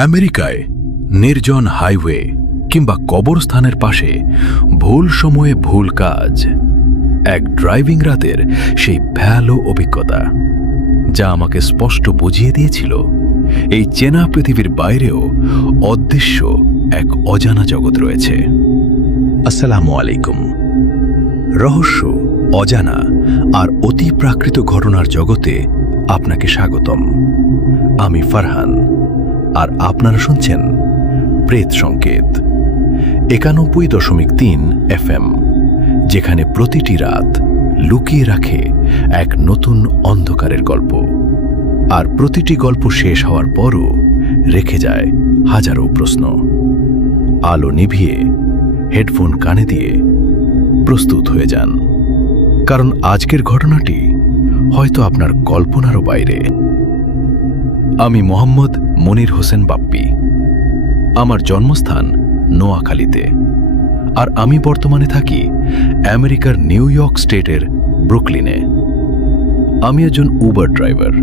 আমেরিকায় নির্জন হাইওয়ে কিংবা কবরস্থানের পাশে ভুল সময়ে ভুল কাজ, এক ড্রাইভিং রাতের সেই ভয়ালো অভিজ্ঞতা যা আমাকে স্পষ্ট বুঝিয়ে দিয়েছিল এই চেনা পৃথিবীর বাইরেও অদৃশ্য এক অজানা জগৎ রয়েছে। আসসালামু আলাইকুম। রহস্য, অজানা আর অতি প্রাকৃত ঘটনার জগতে আপনাকে স্বাগতম। আমি ফারহান, আর আপনারা শুনছেন প্রেত সংকেত 91.3 FM, যেখানে প্রতিটি রাত লুকিয়ে রাখে এক নতুন অন্ধকারের গল্প, আর প্রতিটি গল্প শেষ হওয়ার পরও রেখে যায় হাজারো প্রশ্ন। আলো নিভিয়ে হেডফোন কানে দিয়ে প্রস্তুত হয়ে যান, কারণ আজকের ঘটনাটি হয়তো আপনার কল্পনারও বাইরে। আমি মোহাম্মদ মনির হোসেন বাপ্পি। আমার জন্মস্থান নোয়াখালীতে, আর আমি বর্তমানে থাকি আমেরিকার নিউ ইয়র্ক স্টেটের ব্রুকলিনে। আমি একজন উবার ড্রাইভার।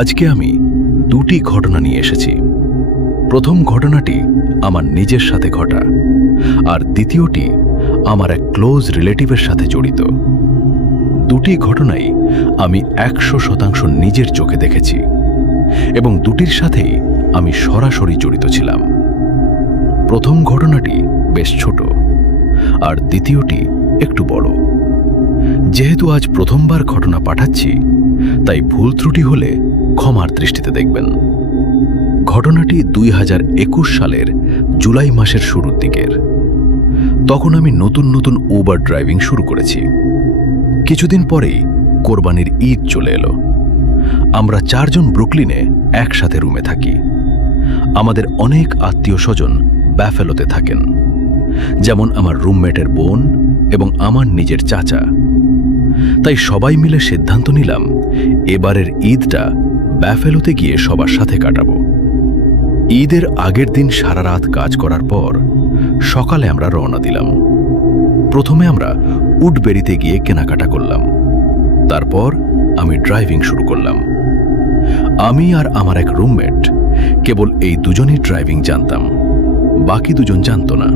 আজকে আমি দুটি ঘটনা নিয়ে এসেছি। প্রথম ঘটনাটি আমার নিজের সাথে ঘটা, আর দ্বিতীয়টি আমার এক ক্লোজ রিলেটিভের সাথে জড়িত। দুটি ঘটনাই আমি 100% নিজের চোখে দেখেছি, এবং দুটির সাথেই আমি সরাসরি জড়িত ছিলাম। প্রথম ঘটনাটি বেশ ছোট, আর দ্বিতীয়টি একটু বড়। যেহেতু আজ প্রথমবার ঘটনা পাঠাচ্ছি, তাই ভুল ত্রুটি হলে ক্ষমার দৃষ্টিতে দেখবেন। ঘটনাটি 2021 সালের জুলাই মাসের শুরুর দিকের। তখন আমি নতুন উবার ড্রাইভিং শুরু করেছি। কিছুদিন পরেই কোরবানির ঈদ চলে এলো। আমরা 4 জন ব্রুকলিনে একসাথে রুমে থাকি। আমাদের অনেক আত্মীয় স্বজন ব্যাফেলোতে থাকেন, যেমন আমার রুমমেটের বোন এবং আমার নিজের চাচা। তাই সবাই মিলে সিদ্ধান্ত নিলাম এবারের ঈদটা ব্যাফেলোতে গিয়ে সবার সাথে কাটাবো। ঈদের আগের দিন সারা রাত কাজ করার পর সকালে আমরা রওনা দিলাম। প্রথমে আমরা উডবেরিতে গিয়ে কেনাকাটা করলাম। তারপর আমি ড্রাইভিং শুরু করলাম। আমি আর আমার এক রুমমেট কেবল এই দুজনই ড্রাইভিং জানতাম, বাকি দুজন জানত না।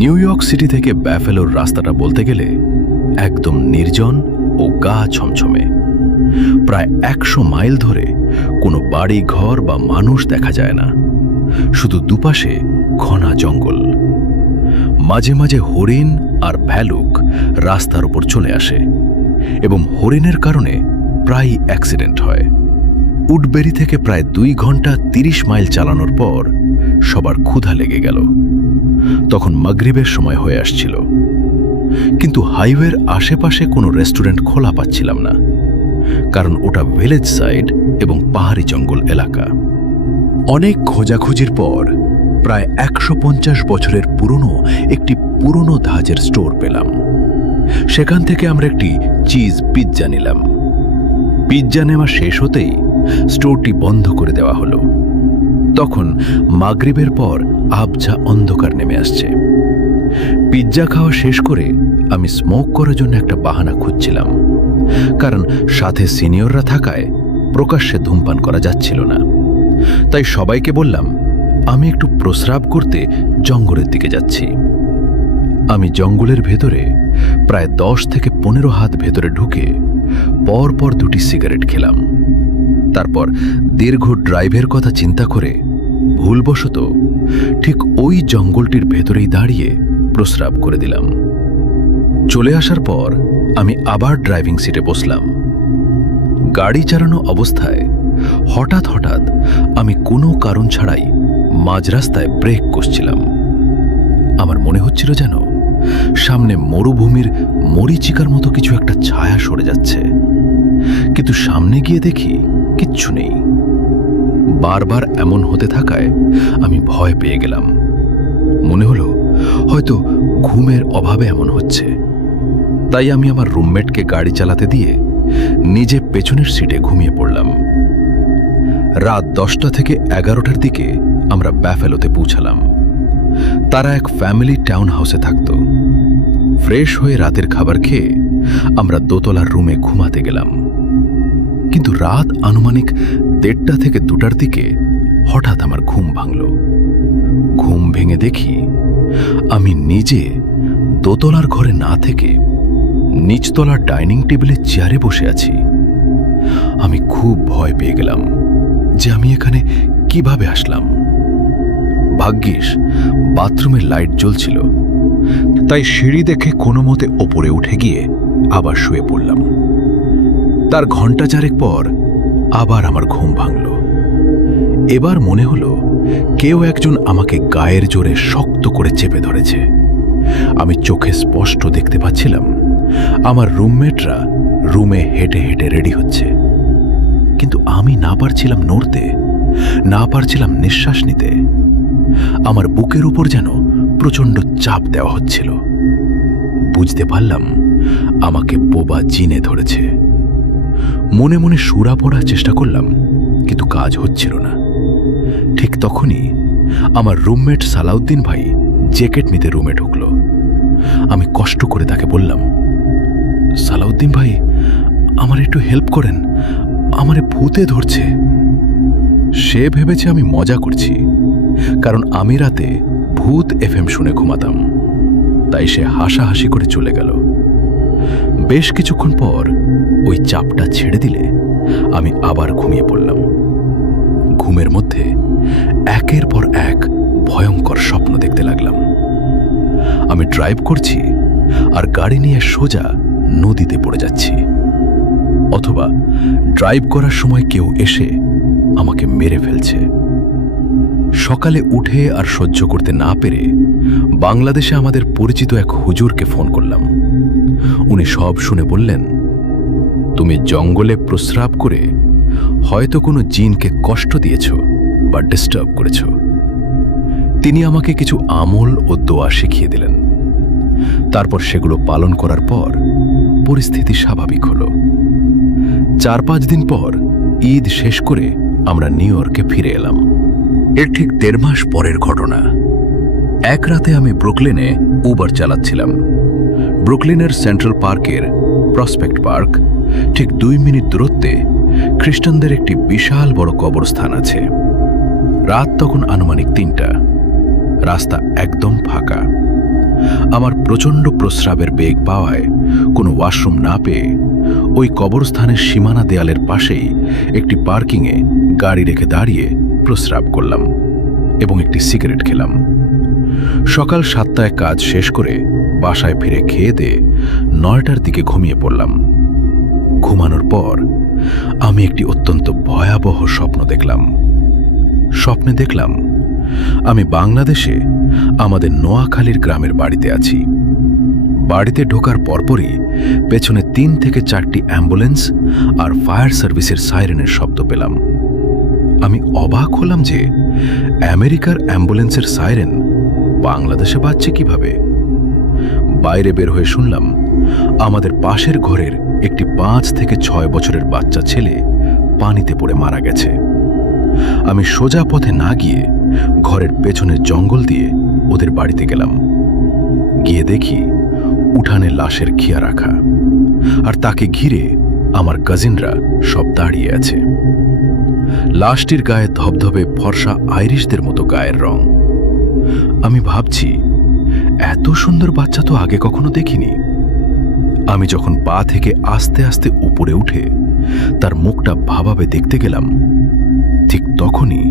নিউ ইয়র্ক সিটি থেকে ব্যাফেলোর রাস্তাটা বলতে গেলে একদম নির্জন ও গা ছমছমে। প্রায় 100 মাইল ধরে কোনো বাড়ি ঘর বা মানুষ দেখা যায় না, শুধু দুপাশে ঘনা জঙ্গল। মাঝে মাঝে হরিণ আর ভ্যালুক রাস্তার উপর চলে আসে, এবং হরিণের কারণে প্রায়ই অ্যাক্সিডেন্ট হয়। উডবেরি থেকে প্রায় 2 ঘন্টা 30 মাইল চালানোর পর সবার ক্ষুধা লেগে গেল। তখন মাগরিবের সময় হয়ে আসছিল, কিন্তু হাইওয়ের আশেপাশে কোনো রেস্টুরেন্ট খোলা পাচ্ছিলাম না, কারণ ওটা ভিলেজ সাইড এবং পাহাড়ি জঙ্গল এলাকা। অনেক খোঁজাখুঁজির পর প্রায় 150 বছরের পুরনো একটি পুরনো ধাঁচের স্টোর পেলাম। সেখান থেকে আমরা একটি চিজ পিৎজা নিলাম। পিৎজা নেওয়া শেষ হতেই স্টোরটি বন্ধ করে দেওয়া হলো। তখন মাগরিবের পর আবছা অন্ধকার নেমে আসছে। পিৎজা খাওয়া শেষ করে আমি স্মোক করার জন্য একটা বাহানা খুঁজছিলাম, কারণ সাথে সিনিয়ররা থাকায় প্রকাশ্যে ধূমপান করা যাচ্ছিল না। তাই সবাইকে বললাম আমি একটু প্রস্রাব করতে জঙ্গলের দিকে যাচ্ছি। আমি জঙ্গলের ভেতরে প্রায় 10 থেকে 15 হাত ভেতরে ঢুকে পরপর 2টি সিগারেট খেলাম। তারপর দীর্ঘ ড্রাইভের কথা চিন্তা করে ভুলবশত ঠিক ওই জঙ্গলটির ভেতরেই দাঁড়িয়ে প্রস্রাব করে দিলাম। চলে আসার পর আমি আবার ড্রাইভিং সিটে বসলাম। গাড়ি চালানো অবস্থায় হঠাৎ আমি কোনো কারণ ছাড়াই মাঝ রাস্তায় ব্রেক কষছিলাম। আমার মনে হচ্ছিল যেন সামনে মরুভূমির মরীচিকার মতো কিছু একটা ছায়া সরে যাচ্ছে, কিন্তু সামনে গিয়ে দেখি কিচ্ছু নেই। বারবার এমন হতে থাকায় আমি ভয় পেয়ে গেলাম। মনে হলো হয়তো ঘুমের অভাবে এমন হচ্ছে। তাই আমি আমার রুমমেটকে গাড়ি চালাতে দিয়ে নিজে পেছনের সিটে ঘুমিয়ে পড়লাম। রাত 10টা থেকে 11টার দিকে আমরা ব্যাফেলোতে পৌঁছালাম। তারা এক ফ্যামিলি টাউন হাউসে থাকত। ফ্রেশ হয়ে রাতের খাবার খেয়ে আমরা দোতলার রুমে ঘুমাতে গেলাম। কিন্তু রাত আনুমানিক 1:30 থেকে 2টার দিকে হঠাৎ আমার ঘুম ভাঙল। ঘুম ভেঙে দেখি আমি নিজে দোতলার ঘরে না থেকে নিচতলার ডাইনিং টেবিলের চেয়ারে বসে আছি। আমি খুব ভয় পেয়ে গেলাম যে আমি এখানে কিভাবে আসলাম। ভাগ্যিস বাথরুমের লাইট জ্বলছিল, তাই সিঁড়ি দেখে কোনো মতে ওপরে উঠে গিয়ে আবার শুয়ে পড়লাম। তার ঘণ্টা চারেক পর আবার আমার ঘুম ভাঙল। এবার মনে হলো কেউ একজন আমাকে গায়ের জোরে শক্ত করে চেপে ধরেছে। আমি চোখে স্পষ্ট দেখতে পাচ্ছিলাম আমার রুমমেটরা রুমে হেঁটে হেঁটে রেডি হচ্ছে, কিন্তু আমি না পারছিলাম নড়তে, না পারছিলাম নিঃশ্বাস নিতে। আমার বুকের উপর যেন প্রচণ্ড চাপ দেওয়া হচ্ছিল। বুঝতে পারলাম আমাকে বোবা জিনে ধরেছে। মনে মনে সুরা পড়ার চেষ্টা করলাম, কিন্তু কাজ হচ্ছিল না। ঠিক তখনই আমার রুমমেট সালাউদ্দিন ভাই জ্যাকেট নিতে রুমে ঢুকল। আমি কষ্ট করে তাকে বললাম, সালাউদ্দিন ভাই, আমার একটু হেল্প করেন, আমারে ভূতে ধরছে। সে ভেবেছে আমি মজা করছি, কারণ আমি রাতে ভূত এফএম শুনে ঘুমাতাম। তাই সে হাসাহাসি করে চলে গেল। বেশ কিছুক্ষণ পর ওই চাপটা ছেড়ে দিলে আমি আবার ঘুমিয়ে পড়লাম। ঘুমের মধ্যে একের পর এক ভয়ঙ্কর স্বপ্ন দেখতে লাগলাম। আমি ড্রাইভ করছি আর গাড়ি নিয়ে সোজা নদীতে পড়ে যাচ্ছি, অথবা ড্রাইভ করার সময় কেউ এসে আমাকে মেরে ফেলছে। সকালে উঠে আর সহ্য করতে না পেরে বাংলাদেশে আমাদের পরিচিত এক হুজুরকে ফোন করলাম। উনি সব শুনে বললেন, তুমি জঙ্গলে প্রস্রাব করে হয়তো কোনো জিনকে কষ্ট দিয়েছ বা ডিস্টার্ব করেছ। তিনি আমাকে কিছু আমল ও দোয়া শিখিয়ে দিলেন। তারপর সেগুলো পালন করার পর পরিস্থিতি স্বাভাবিক হল। 4-5 দিন পর ঈদ শেষ করে আমরা নিউ ইয়র্কে ফিরে এলাম। এর ঠিক 1.5 মাস পরের ঘটনা। এক রাতে আমি ব্রুকলিনে উবার চালাচ্ছিলাম। ব্রুকলিনের সেন্ট্রাল পার্কের প্রসপেক্ট পার্ক ঠিক 2 মিনিট দূরত্বে খ্রিস্টানদের একটি বিশাল বড় কবরস্থান আছে। রাত তখন আনুমানিক 3টা। রাস্তা একদম ফাঁকা। আমার প্রচণ্ড প্রস্রাবের বেগ পাওয়ায় কোনো ওয়াশরুম না পেয়ে ওই কবরস্থানের সীমানা দেয়ালের পাশেই একটি পার্কিংয়ে গাড়ি রেখে দাঁড়িয়ে প্রস্রাব করলাম এবং একটি সিগারেট খেলাম। সকাল 7টায় কাজ শেষ করে বাসায় ফিরে খেয়ে দিয়ে 9টার দিকে ঘুমিয়ে পড়লাম। ঘুমানোর পর আমি একটি অত্যন্ত ভয়াবহ স্বপ্ন দেখলাম। স্বপ্নে দেখলাম আমি বাংলাদেশে আমাদের নোয়াখালীর গ্রামের বাড়িতে আছি। বাড়িতে ঢোকার পরপরই পেছনে 3 থেকে 4টি অ্যাম্বুলেন্স আর ফায়ার সার্ভিসের সাইরেনের শব্দ পেলাম। আমি অবাক হলাম যে আমেরিকার অ্যাম্বুলেন্সের সাইরেন বাংলাদেশে বাজছে কিভাবে। বাইরে বের হয়ে শুনলাম আমাদের পাশের ঘরের একটি 5 থেকে 6 বছরের বাচ্চা ছেলে পানিতে পড়ে মারা গেছে। আমি সোজা পথে না গিয়ে ঘরের পেছনের জঙ্গল দিয়ে ওদের বাড়িতে গেলাম। গিয়ে দেখি উঠানে লাশের খিয়া রাখা, আর তাকে ঘিরে আমার কাজিনরা সব দাঁড়িয়ে আছে। লাশটির গায়ে ধবধবে ফর্সা আইরিশদের মতো গায়ের রং। আমি ভাবছি, এত সুন্দর বাচ্চা তো আগে কখনো দেখিনি। আমি যখন পা থেকে আস্তে আস্তে উপরে উঠে তার মুখটা ভাবাবে দেখতে গেলাম, ঠিক তখনই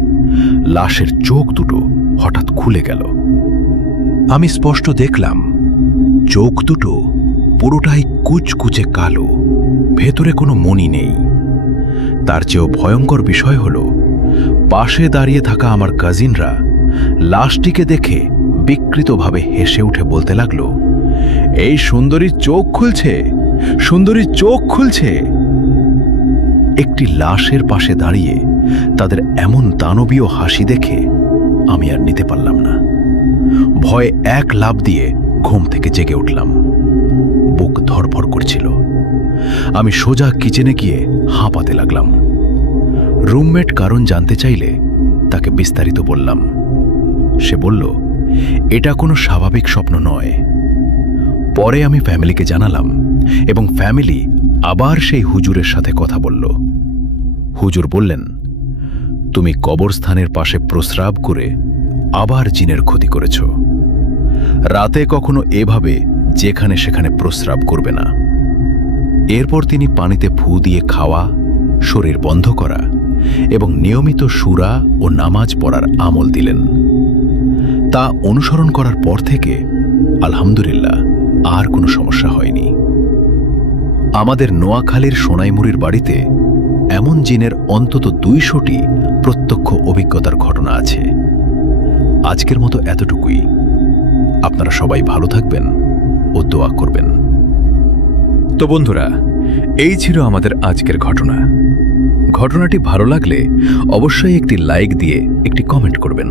লাশের চোখ দুটো হঠাৎ খুলে গেল। আমি স্পষ্ট দেখলাম চোখ দুটো পুরোটাই কুচকুচে কালো, ভেতরে কোনো মণি নেই। তার চেয়েও ভয়ঙ্কর বিষয় হল, পাশে দাঁড়িয়ে থাকা আমার কাজিনরা লাশটিকে দেখে বিকৃতভাবে হেসে উঠে বলতে লাগলো, এই সুন্দরীর চোখ খুলছে, সুন্দরীর চোখ খুলছে। একটি লাশের পাশে দাঁড়িয়ে তাদের এমন দানবীয় হাসি দেখে আমি আর নিতে পারলাম না। ভয়ে এক লাফ দিয়ে ঘুম থেকে জেগে উঠলাম। বুক ধড়ফড় করছিল। আমি সোজা কিচেনে গিয়ে হাঁপাতে লাগলাম। রুমমেট কারণ জানতে চাইলে তাকে বিস্তারিত বললাম। সে বলল, এটা কোনো স্বাভাবিক স্বপ্ন নয়। পরে আমি ফ্যামিলিকে জানালাম এবং ফ্যামিলি আবার সেই হুজুরের সাথে কথা বলল। হুজুর বললেন, তুমি কবরস্থানের পাশে প্রস্রাব করে আবার জিনের ক্ষতি করেছ। রাতে কখনো এভাবে যেখানে সেখানে প্রস্রাব করবে না। এরপর তিনি পানিতে ফু দিয়ে খাওয়া, শরীর বন্ধ করা এবং নিয়মিত সূরা ও নামাজ পড়ার আমল দিলেন। তা অনুসরণ করার পর থেকে আলহামদুলিল্লাহ আর কোনো সমস্যা হয়নি। আমাদের নোয়াখালীর সোনাইমুড়ির বাড়িতে এমন জিনের অন্তত 200টি প্রত্যক্ষ অভিজ্ঞতার ঘটনা আছে। আজকের মতো এতটুকুই। আপনারা সবাই ভালো থাকবেন ও দোয়া করবেন। তো বন্ধুরা, এই ছিল আমাদের আজকের ঘটনা। ঘটনাটি ভালো লাগলে অবশ্যই একটি লাইক দিয়ে একটি কমেন্ট করবেন,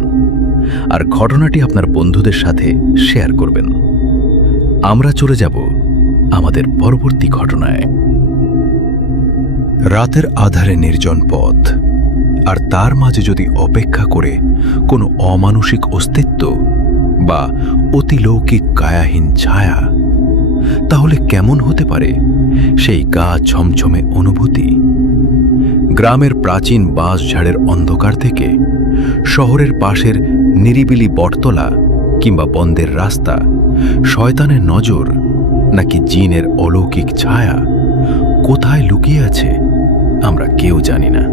আর ঘটনাটি আপনার বন্ধুদের সাথে শেয়ার করবেন। আমরা চলে যাব আমাদের পরবর্তী ঘটনায়। রাতের আধারে নির্জন পথ, আর তার মাঝে যদি অপেক্ষা করে কোনো অমানসিক অস্তিত্ব বা অতিলৌকিক কায়াহীন ছায়া, তাহলে কেমন হতে পারে সেই গা ছমছমে অনুভূতি? গ্রামের প্রাচীন বাঁশঝাড়ের অন্ধকার থেকে শহরের পাশের নিরিবিলি বটতলা কিংবা বন্ধের রাস্তা, শয়তানের নজর নাকি জিনের অলৌকিক ছায়া কোথায় লুকিয়ে আছে আমরা কেউ জানি না।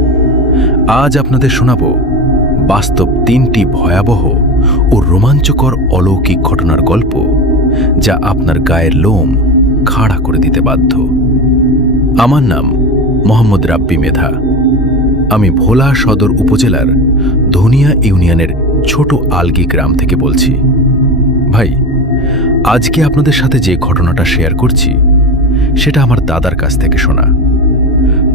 আজ আপনাদের শোনাব বাস্তব 3টি ভয়াবহ ও রোমাঞ্চকর অলৌকিক ঘটনার গল্প, যা আপনার গায়ের লোম খাড়া করে দিতে বাধ্য। আমার নাম মোহাম্মদ রাব্বি মেধা। আমি ভোলা সদর উপজেলার ধনিয়া ইউনিয়নের ছোট আলগি গ্রাম থেকে বলছি। ভাই, আজকে আপনাদের সাথে যে ঘটনাটা শেয়ার করছি সেটা আমার দাদার কাছ থেকে শোনা।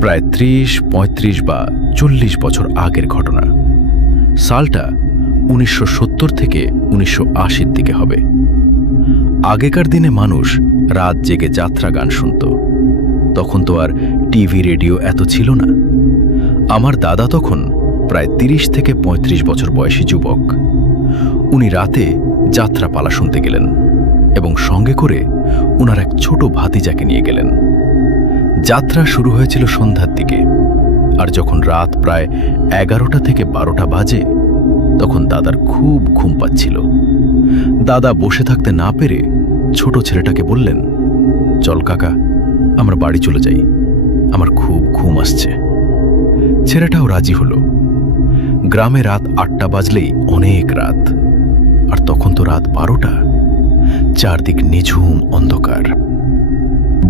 প্রায় 30, 35 বা 40 বছর আগের ঘটনা। সালটা 1970 থেকে 1980-র দিকে হবে। আগেকার দিনে মানুষ রাত জেগে যাত্রা গান শুনত। তখন তো আর টিভি রেডিও এত ছিল না। আমার দাদা তখন প্রায় 30 থেকে 35 বছর বয়সী যুবক। উনি রাতে যাত্রাপালা শুনতে গেলেন এবং সঙ্গে করে ওনার এক ছোট ভাতিজাকে নিয়ে গেলেন। যাত্রা শুরু হয়েছিল সন্ধ্যার দিকে, আর যখন রাত প্রায় 11টা থেকে 12টা বাজে, তখন দাদার খুব ঘুম পাচ্ছিল। দাদা বসে থাকতে না পেরে ছোট ছেলেটাকে বললেন, চল কাকা, আমরা বাড়ি চলে যাই, আমার খুব ঘুম আসছে। ছেলেটাও রাজি হলো। গ্রামে রাত 8টা বাজলেই অনেক রাত, আর তখন তো রাত 12টা। চারদিক নিঝুম অন্ধকার।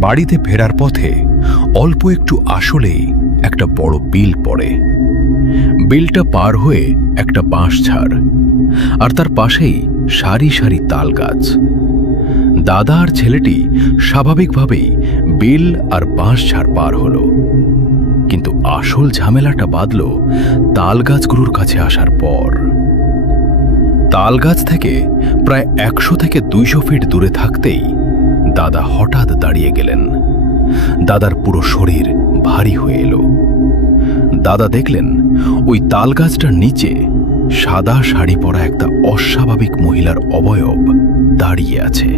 বাড়িতে ফেরার পথে অল্প একটু আসলেই একটা বড় বিল পড়ে। বিলটা পার হয়ে একটা বাঁশঝাড়, আর তার পাশেই সারি সারি তাল গাছ। দাদা আর ছেলেটি স্বাভাবিকভাবেই বিল আর বাঁশঝাড় পার হলো, কিন্তু আসল ঝামেলাটা বাঁধল তাল গাছগুলোর কাছে আসার পর। তাল গাছ থেকে প্রায় 100 থেকে 200 ফিট দূরে থাকতেই দাদা হঠাৎ দাঁড়িয়ে গেলেন। দাদার পুরো শরীর ভারী হয়ে এলো। দাদা দেখলেন ওই তাল গাছটার নিচে সাদা শাড়ি পরা একটা অস্বাভাবিক মহিলার অবয়ব দাঁড়িয়ে আছে।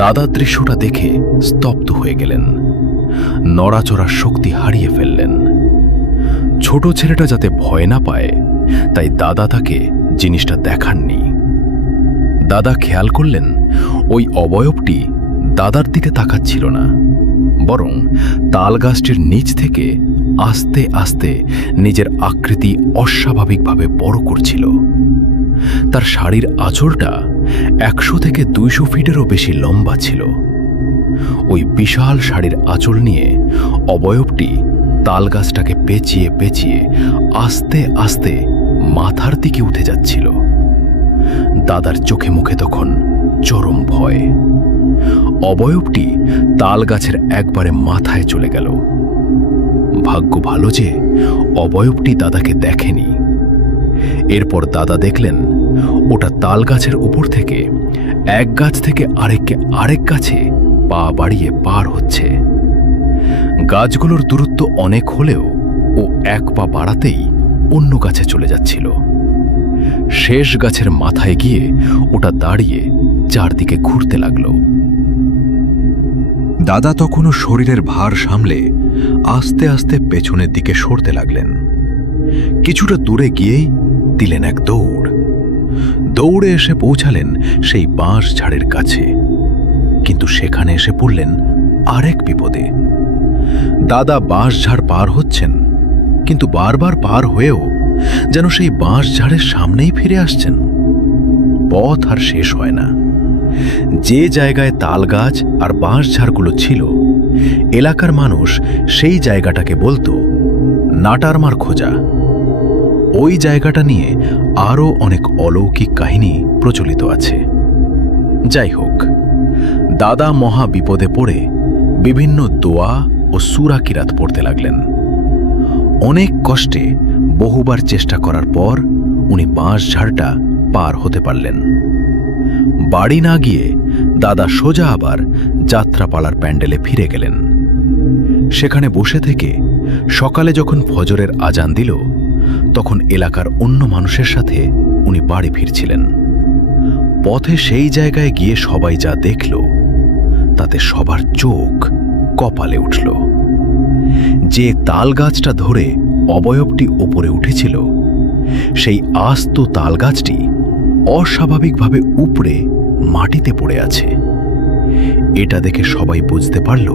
দাদা দৃশ্যটা দেখে স্তব্ধ হয়ে গেলেন, নড়াচড়ার শক্তি হারিয়ে ফেললেন। ছোট ছেলেটা যাতে ভয় না পায়, তাই দাদা তাকে জিনিসটা দেখাননি। দাদা খেয়াল করলেন ওই অবয়বটি দাদার দিকে তাকাচ্ছিল না, বরং তাল গাছটির নিচ থেকে আস্তে আস্তে নিজের আকৃতি অস্বাভাবিকভাবে বড় করছিল। তার শাড়ির আঁচলটা 100 থেকে 200 ফিটেরও বেশি লম্বা ছিল। ওই বিশাল শাড়ির আঁচল নিয়ে অবয়বটি তাল গাছটাকে পেঁচিয়ে পেঁচিয়ে আস্তে আস্তে মাথার দিকে উঠে যাচ্ছিল। দাদার চোখে মুখে তখন চরম ভয়। অবয়বটি তাল গাছের একবারে মাথায় চলে গেল। ভাগ্য ভালো যে অবয়বটি দাদাকে দেখেনি। এরপর দাদা দেখলেন ওটা তাল গাছের উপর থেকে এক গাছ থেকে আরেক গাছে পা বাড়িয়ে পার হচ্ছে। গাছগুলোর দূরত্ব অনেক হলেও ও এক পা বাড়াতেই অন্য গাছে চলে যাচ্ছিল। শেষ গাছের মাথায় গিয়ে ওটা দাঁড়িয়ে চারদিকে ঘুরতে লাগল। দাদা তখনও শরীরের ভার সামলে আস্তে আস্তে পেছনের দিকে সরতে লাগলেন, কিছুটা দূরে গিয়েই দিলেন এক দৌড়। দৌড়ে এসে পৌঁছালেন সেই বাঁশ ঝাড়ের কাছে, কিন্তু সেখানে এসে পড়লেন আরেক বিপদে। দাদা বাঁশ ঝাড় পার হচ্ছেন, কিন্তু বারবার পার হয়েও যেন সেই বাঁশ ঝাড়ের সামনেই ফিরে আসছেন। পথ আর শেষ হয় না। যে জায়গায় তাল গাছ আর বাঁশ ঝাড়গুলো ছিল, এলাকার মানুষ সেই জায়গাটাকে বলতো নাটারমার খোঁজা। ওই জায়গাটা নিয়ে আরও অনেক অলৌকিক কাহিনী প্রচলিত আছে। যাই হোক, দাদা মহা বিপদে পড়ে বিভিন্ন দোয়া ও সূরা কিরাত পড়তে লাগলেন। অনেক কষ্টে বহুবার চেষ্টা করার পর উনি বাঁশ ঝাড়টা পার হতে পারলেন। বাড়ি না গিয়ে দাদা সোজা আবার যাত্রাপালার প্যান্ডেলে ফিরে গেলেন। সেখানে বসে থেকে সকালে যখন ফজরের আজান দিল, তখন এলাকার অন্য মানুষের সাথে উনি বাড়ি ফিরছিলেন। পথে সেই জায়গায় গিয়ে সবাই যা দেখল, তাতে সবার চোখ কপালে উঠল। যে তাল গাছটা ধরে অবয়বটি ওপরে উঠেছিল, সেই আস্ত তাল গাছটি অস্বাভাবিকভাবে উপড়ে মাটিতে পড়ে আছে। এটা দেখে সবাই বুঝতে পারল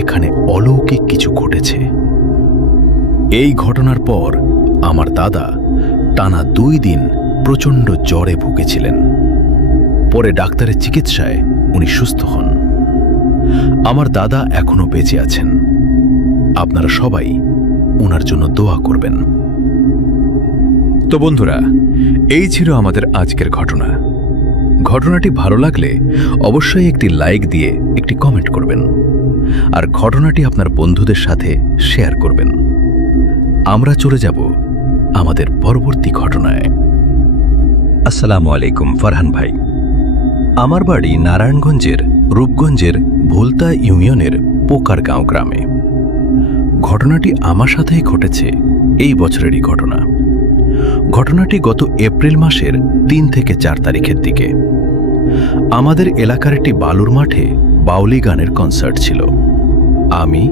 এখানে অলৌকিক কিছু ঘটেছে। এই ঘটনার পর আমার দাদা টানা 2 দিন প্রচণ্ড জ্বরে ভুগেছিলেন। পরে ডাক্তারের চিকিৎসায় উনি সুস্থ হন। আমার দাদা এখনো বেঁচে আছেন। আপনারা সবাই ওনার জন্য দোয়া করবেন। তো বন্ধুরা, এই ছিল আমাদের আজকের ঘটনা। ঘটনাটি ভালো লাগলে অবশ্যই একটি লাইক দিয়ে একটি কমেন্ট করবেন, আর ঘটনাটি আপনার বন্ধুদের সাথে শেয়ার করবেন। আমরা চলে যাব আমাদের পরবর্তী ঘটনায়। আসসালামু আলাইকুম ফারহান ভাই। আমার বাড়ি নারায়ণগঞ্জের রূপগঞ্জের ভোলতা ইউনিয়নের পোকারগাঁও গ্রামে। ঘটনাটি আমার সাথেই ঘটেছে এই বছরেরই ঘটনা। ঘটনাটি গত এপ্রিল মাসের 3 থেকে 4 তারিখের দিকে। আমাদের এলাকার একটি বালুর মাঠে বাউলি গানের কনসার্ট ছিল। আমি,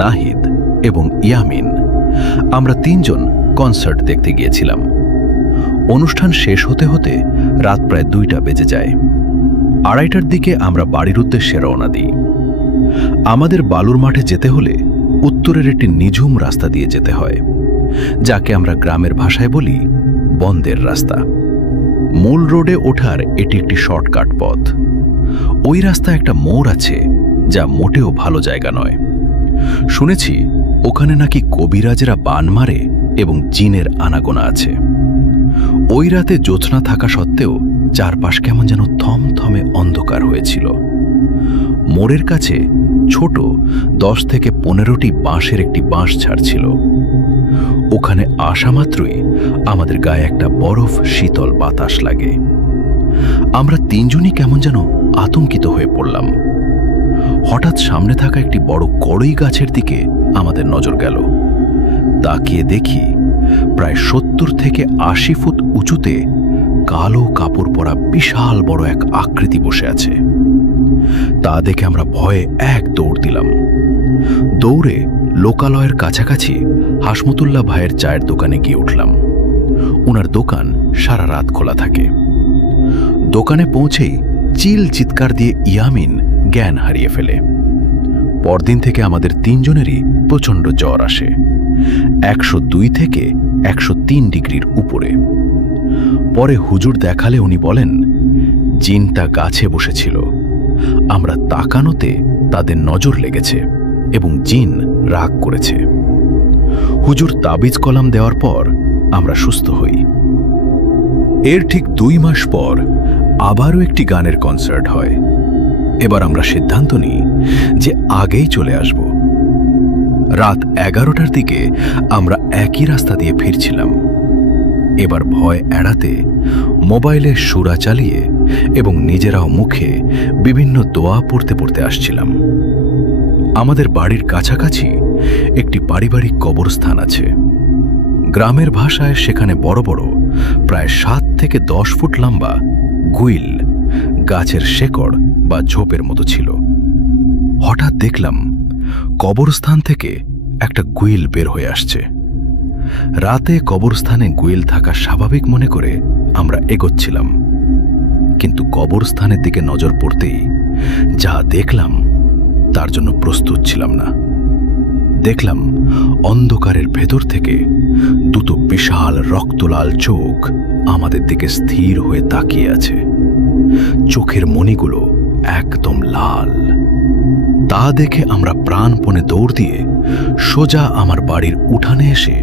নাহিদ এবং ইয়ামিন, আমরা 3 জন কনসার্ট দেখতে গিয়েছিলাম। অনুষ্ঠান শেষ হতে হতে রাত প্রায় 2টা বেজে যায়। 2:30টার দিকে আমরা বাড়ির উদ্দেশ্যে রওনা দিই। আমাদের বালুর মাঠে যেতে হলে উত্তরের একটি নিঝুম রাস্তা দিয়ে যেতে হয়, যাকে আমরা গ্রামের ভাষায় বলি বন্দের রাস্তা। মূল রোডে ওঠার এটি একটি শর্টকাট পথ। ওই রাস্তায় একটা মোড় আছে, যা মোটেও ভালো জায়গা নয়। শুনেছি ওখানে নাকি কবিরাজেরা বান মারে এবং জিনের আনাগোনা আছে। ওই রাতে জ্যোৎস্না থাকা সত্ত্বেও চারপাশ কেমন যেন থমথমে অন্ধকার হয়েছিল। মোড়ের কাছে ছোট 10 থেকে 15টি বাঁশের একটি বাঁশ ঝাড় ছিল। ওখানে আসা মাত্রই আমাদের গায়ে একটা বরফ শীতল বাতাস লাগে। আমরা 3 জনই কেমন যেন আতঙ্কিত হয়ে পড়লাম। হঠাৎ সামনে থাকা একটি বড় কড়ই গাছের দিকে আমাদের নজর গেল। তাকিয়ে দেখি প্রায় 70 থেকে 80 ফুট উঁচুতে কালো কাপড় পরা বিশাল বড় এক আকৃতি বসে আছে। তা দেখে আমরা ভয়ে এক দৌড় দিলাম। দৌড়ে লোকালয়ের কাছাকাছি হাসমতুল্লাহ ভাইয়ের চায়ের দোকানে গিয়ে উঠলাম। ওনার দোকান সারা রাত খোলা থাকে। দোকানে পৌঁছেই চিল চিৎকার দিয়ে ইয়ামিন জ্ঞান হারিয়ে ফেলে। পরদিন থেকে আমাদের 3 জনেরই প্রচণ্ড জ্বর আসে, 102 থেকে 103 ডিগ্রির উপরে। পরে হুজুর দেখালে উনি বলেন জিনটা গাছে বসেছিল। আমরা তাকানোতে তাদের নজর লেগেছে এবং জিন রাগ করেছে। হুজুর তাবিজ কলাম দেওয়ার পর আমরা সুস্থ হই। এর ঠিক 2 মাস পর আবারও একটি গানের কনসার্ট হয়। এবার আমরা সিদ্ধান্ত নিই যে আগেই চলে আসব। রাত 11টার দিকে আমরা একই রাস্তা দিয়ে ফিরছিলাম। এবার ভয় এড়াতে মোবাইলে সূরা চালিয়ে এবং নিজেরাও মুখে বিভিন্ন দোয়া পড়তে পড়তে আসছিলাম। আমাদের বাড়ির কাছাকাছি একটি পারিবারিক কবরস্থান আছে। গ্রামের ভাষায় সেখানে বড় বড় প্রায় 7 থেকে 10 ফুট লম্বা গুইল গাছের শেকড় বা ঝোপের মতো ছিল। হঠাৎ দেখলাম কবরস্থান থেকে একটা গুইল বের হয়ে আসছে। রাতে কবরস্থানে গোয়েল থাকা স্বাভাবিক মনে করে আমরা এগোচ্ছিলাম, কিন্তু কবরস্থানের দিকে নজর পড়তেই যা দেখলাম তার জন্য প্রস্তুত ছিলাম না। দেখলাম অন্ধকারের ভেতর থেকে দুটো বিশাল রক্তলাল চোখ আমাদের দিকে স্থির হয়ে তাকিয়ে আছে। চোখের মণিগুলো একদম লাল। তা দেখে আমরা প্রাণপণে দৌড় দিয়ে সোজা আমার বাড়ির উঠানে এসে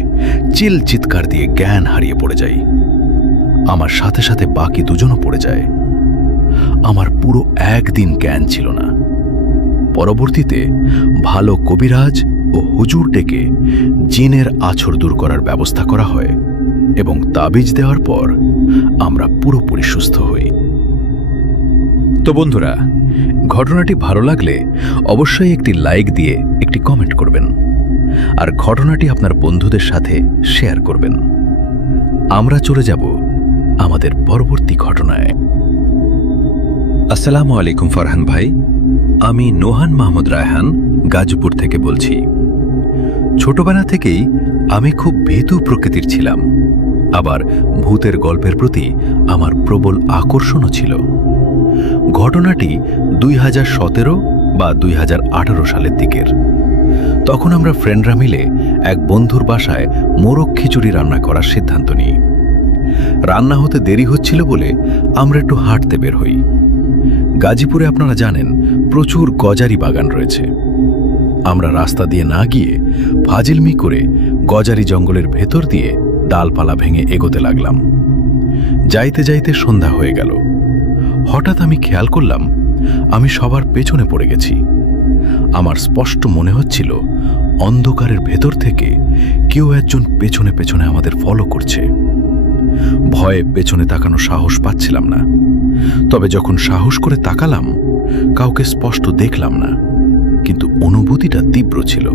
চিৎকার দিয়ে জ্ঞান হারিয়ে পড়ে যাই। আমার সাথে সাথে বাকি দুজনও পড়ে যায়। আমার পুরো একদিন জ্ঞান ছিল না। পরবর্তীতে ভালো কবিরাজ ও হুজুর ডেকে জিনের আছর দূর করার ব্যবস্থা করা হয় এবং তাবিজ দেওয়ার পর আমরা পুরোপুরি সুস্থ হই। তো বন্ধুরা, ঘটনাটি ভালো লাগলে অবশ্যই একটি লাইক দিয়ে একটি কমেন্ট করবেন, আর ঘটনাটি আপনার বন্ধুদের সাথে শেয়ার করবেন। আমরা চলে যাব আমাদের পরবর্তী ঘটনায়। আসসালামু আলাইকুম ফরহান ভাই, আমি নোহান মাহমুদ রায়হান গাজীপুর থেকে বলছি। ছোটবেলা থেকেই আমি খুব ভীতু প্রকৃতির ছিলাম, আবার ভূতের গল্পের প্রতি আমার প্রবল আকর্ষণও ছিল। ঘটনাটি 2017 বা 2018 সালের দিকের। তখন আমরা ফ্রেন্ডরা মিলে এক বন্ধুর বাসায় মোরগ খিচুড়ি রান্না করার সিদ্ধান্ত নিই। রান্না হতে দেরি হচ্ছিল বলে আমরা একটু হাঁটতে বের হই। গাজীপুরে আপনারা জানেন প্রচুর গজারি বাগান রয়েছে। আমরা রাস্তা দিয়ে না গিয়ে ফাজিলমি করে গজারি জঙ্গলের ভেতর দিয়ে ডালপালা ভেঙে এগোতে লাগলাম। যাইতে যাইতে সন্ধ্যা হয়ে গেল। হঠাৎ আমি খেয়াল করলাম আমি সবার পেছনে পড়ে গেছি। আমার স্পষ্ট মনে হচ্ছিল অন্ধকারের ভেতর থেকে কেউ একজন পেছনে পেছনে আমাদের ফলো করছে। ভয়ে পেছনে তাকানো সাহস পাচ্ছিলাম না। তবে যখন সাহস করে তাকালাম, কাউকে স্পষ্ট দেখলাম না, কিন্তু অনুভূতিটা তীব্র ছিল।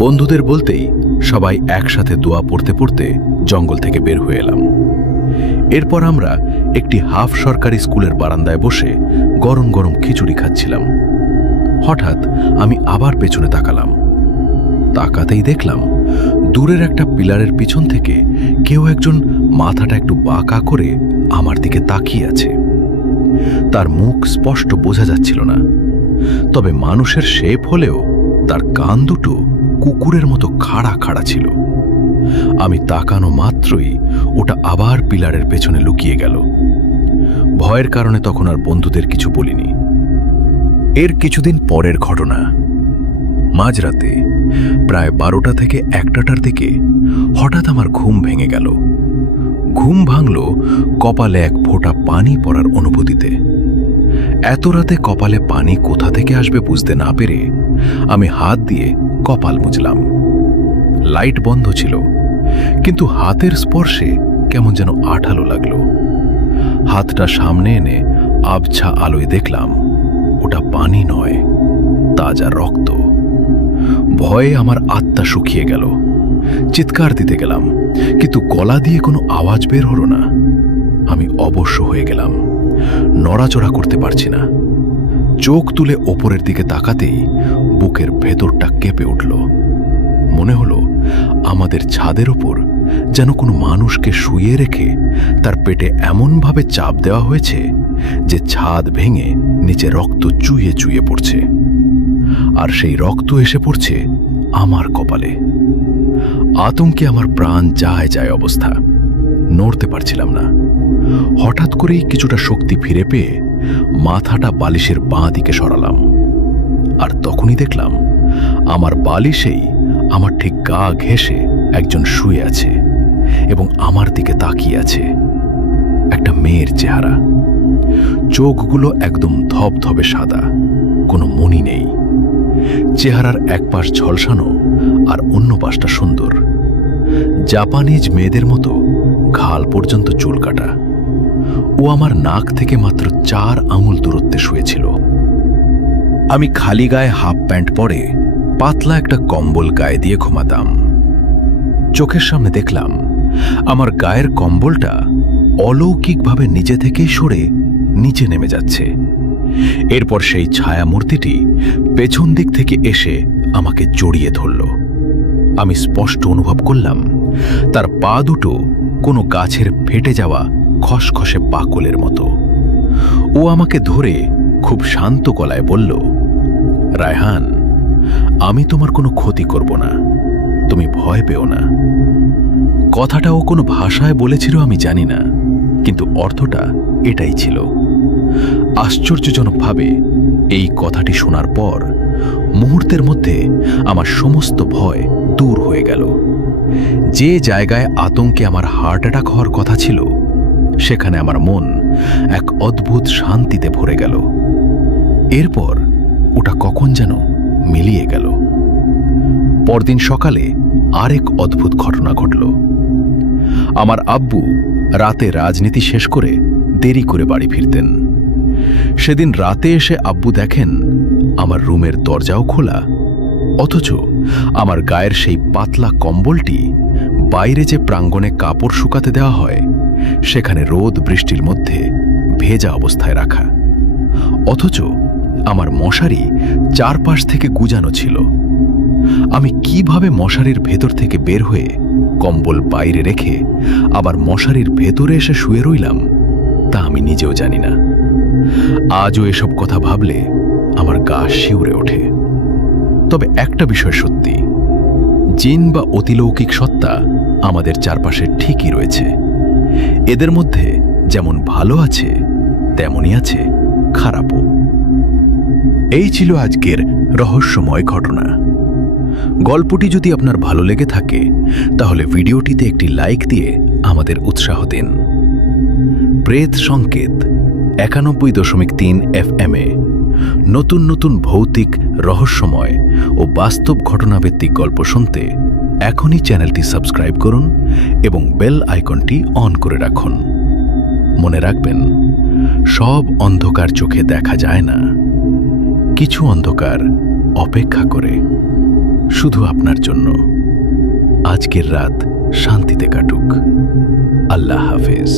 বন্ধুদের বলতেই সবাই একসাথে দোয়া পড়তে পড়তে জঙ্গল থেকে বের হয়ে এলাম। এরপর আমরা একটি হাফ সরকারি স্কুলের বারান্দায় বসে গরম গরম খিচুড়ি খাচ্ছিলাম। হঠাৎ আমি আবার পেছনে তাকালাম। তাকাতেই দেখলাম দূরের একটা পিলারের পিছন থেকে কেউ একজন মাথাটা একটু বাঁকা করে আমার দিকে তাকিয়ে আছে। তার মুখ স্পষ্ট বোঝা যাচ্ছিল না, তবে মানুষের শেপ হলেও তার কান দুটো কুকুরের মতো খাড়া খাড়া ছিল। আমি তাকানো মাত্রই ওটা আবার পিলারের পেছনে লুকিয়ে গেল। ভয়ের কারণে তখন আর বন্ধুদের কিছু বলিনি। এর কিছুদিন পরের ঘটনা। মাঝরাতে প্রায় 12টা থেকে 1টার দিকে হঠাৎ আমার ঘুম ভেঙে গেল। ঘুম ভাঙল কপালে এক ফোঁটা পানি পড়ার অনুভূতিতে। এত রাতে কপালে পানি কোথা থেকে আসবে বুঝতে না পেরে আমি হাত দিয়ে কপাল মুছলাম। লাইট বন্ধ ছিল, কিন্তু হাতের স্পর্শে কেমন যেন আঠালো লাগলো। হাতটা সামনে এনে আবছা আলোয় দেখলাম ওটা পানি নয়, তাজা রক্ত। ভয়ে আমার আত্মা শুকিয়ে গেল। চিৎকার দিতে গেলাম, কিন্তু গলা দিয়ে কোনো আওয়াজ বের হলো না। আমি অবশ্য হয়ে গেলাম, নড়াচড়া করতে পারছি না। চোখ তুলে ওপরের দিকে তাকাতেই বুকের ভেতরটা কেঁপে উঠল। মনে হলো আমাদের ছাদের ওপর যেন কোনো মানুষকে শুইয়ে রেখে তার পেটে এমনভাবে চাপ দেওয়া হয়েছে যে ছাদ ভেঙে নিচে রক্ত চুইয়ে চুইয়ে পড়ছে, আর সেই রক্ত এসে পড়ছে আমার কপালে। আতঙ্কে আমার প্রাণ যায় যায় অবস্থা, নড়তে পারছিলাম না। হঠাৎ করেই কিছুটা শক্তি ফিরে পেয়ে মাথাটা বালিশের বাঁ দিকে সরালাম, আর তখনই দেখলাম আমার বালিশেই আমার ঠিক গা ঘেঁষে একজন শুয়ে আছে এবং আমার দিকে তাকিয়ে আছে। একটা মেয়ের চেহারা, চোখগুলো একদম ধবধবে সাদা, কোনো মণি নেই। চেহারার এক পাশ ঝলসানো আর অন্য পাশটা সুন্দর। জাপানিজ মেয়েদের মতো ঘাল পর্যন্ত চুল কাটা। ও আমার নাক থেকে মাত্র 4 আঙুল দূরত্বে শুয়েছিল। আমি খালি গায়ে হাফ প্যান্ট পরে পাতলা একটা কম্বল গায়ে দিয়ে ঘুমাতাম। চোখের সামনে দেখলাম আমার গায়ের কম্বলটা অলৌকিকভাবে নিজে থেকেই সরে নিচে নেমে যাচ্ছে। এরপর সেই ছায়া মূর্তিটি পেছন দিক থেকে এসে আমাকে জড়িয়ে ধরল। আমি স্পষ্ট অনুভব করলাম তার পা দুটো কোনো গাছের ফেটে যাওয়া খসখসে পাকলের মতো। ও আমাকে ধরে খুব শান্ত গলায় বলল, রায়হান, আমি তোমার কোনো ক্ষতি করব না, তুমি ভয় পেও না। কথাটা ও কোনো ভাষায় বলেছিল আমি জানি না, কিন্তু অর্থটা এটাই ছিল। আশ্চর্যজনকভাবে এই কথাটি শোনার পর মুহূর্তের মধ্যে আমার সমস্ত ভয় দূর হয়ে গেল। যে জায়গায় আতঙ্কে আমার হার্ট অ্যাটাক হওয়ার কথা ছিল, সেখানে আমার মন এক অদ্ভুত শান্তিতে ভরে গেল। এরপর ওটা কখন যেন মিলিয়ে গেল। পরদিন সকালে আরেক অদ্ভুত ঘটনা ঘটল। আমার আব্বু রাতে রাজনীতি শেষ করে দেরি করে বাড়ি ফিরতেন। সেদিন রাতে এসে আব্বু দেখেন আমার রুমের দরজাও খোলা, অথচ আমার গায়ের সেই পাতলা কম্বলটি বাইরে যে প্রাঙ্গণে কাপড় শুকাতে দেওয়া হয়, সেখানে রোদ বৃষ্টির মধ্যে ভেজা অবস্থায় রাখা। অথচ আমার মশারি চারপাশ থেকে গুজানো ছিল। আমি কিভাবে মশারির ভেতর থেকে বের হয়ে কম্বল বাইরে রেখে আবার মশারির ভেতরে এসে শুয়ে রইলাম, তা আমি নিজেও জানি না। আজও এসব কথা ভাবলে আমার গা শিউরে ওঠে। তবে একটা বিষয় সত্যি, জিন বা অতিলৌকিক সত্তা আমাদের চারপাশে ঠিকই রয়েছে। এদের মধ্যে যেমন ভালো আছে, তেমনই আছে খারাপও। এই ছিল আজকের রহস্যময় ঘটনা। গল্পটি যদি আপনার ভালো লেগে থাকে, তাহলে ভিডিওটিতে একটি লাইক দিয়ে আমাদের উৎসাহ দিন। প্রেত সংকেত 91.3 FM এ নতুন নতুন ভৌতিক, রহস্যময় ও বাস্তব ঘটনাভিত্তিক গল্প শুনতে এখনই চ্যানেলটি সাবস্ক্রাইব করুন এবং বেল আইকনটি অন করে রাখুন। মনে রাখবেন, সব অন্ধকার চোখে দেখা যায় না। কিছু অন্ধকার অপেক্ষা করে শুধু আপনার জন্য। আজকের রাত শান্তিতে কাটুক। আল্লাহ হাফেজ।